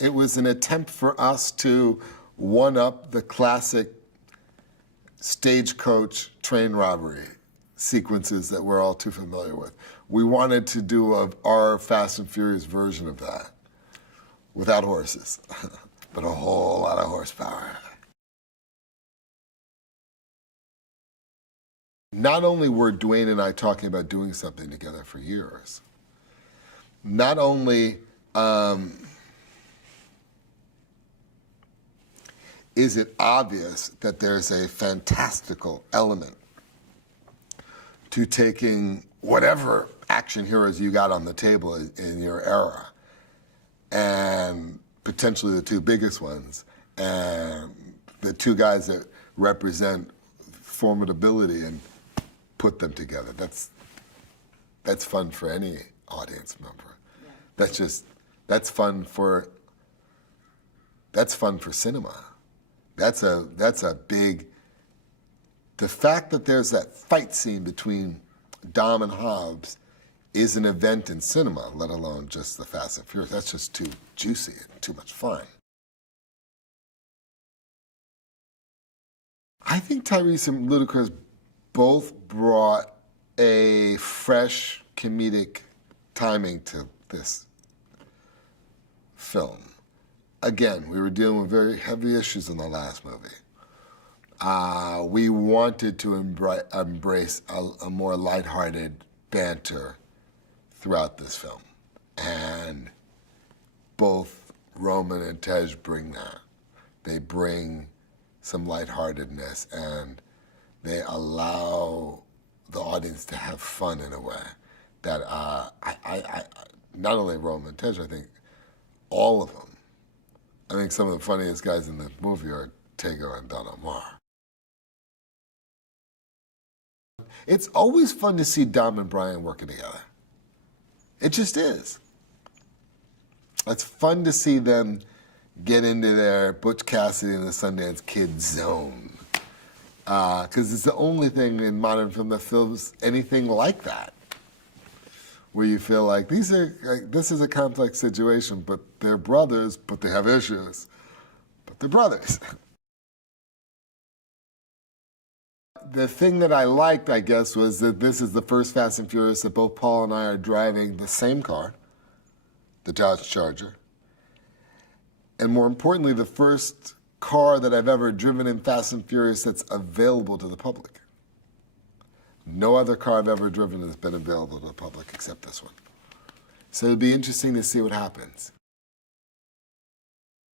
It was an attempt for us to one-up the classic stagecoach train robbery sequences that we're all too familiar with. We wanted to do our Fast and Furious version of that without horses, but a whole lot of horsepower. Not only were Dwayne and I talking about doing something together for years, not only is it obvious that there's a fantastical element to taking whatever action heroes you got on the table in your era, and potentially the two biggest ones, and the two guys that represent formidability, and put them together. That's fun for any audience member. Yeah. That's fun for cinema. That's a big. The fact that there's that fight scene between Dom and Hobbs is an event in cinema, let alone just the Fast and Furious. That's just too juicy and too much fun. I think Tyrese and Ludacris both brought a fresh comedic timing to this film. Again, we were dealing with very heavy issues in the last movie. We wanted to embrace a more lighthearted banter throughout this film. And both Roman and Tej bring that. They bring some lightheartedness, and they allow the audience to have fun in a way that not only Roman and Tej, I think all of them. I think some of the funniest guys in the movie are Tego and Don Omar. It's always fun to see Dom and Brian working together. It just is. It's fun to see them get into their Butch Cassidy and the Sundance Kid zone. Because it's the only thing in modern film that feels anything like that, where you feel like this is a complex situation, but they're brothers, but they have issues, but they're brothers. The thing that I liked, I guess, was that this is the first Fast and Furious that both Paul and I are driving the same car, the Dodge Charger, and more importantly, the first car that I've ever driven in Fast and Furious that's available to the public. No other car I've ever driven has been available to the public except this one. So it'd be interesting to see what happens.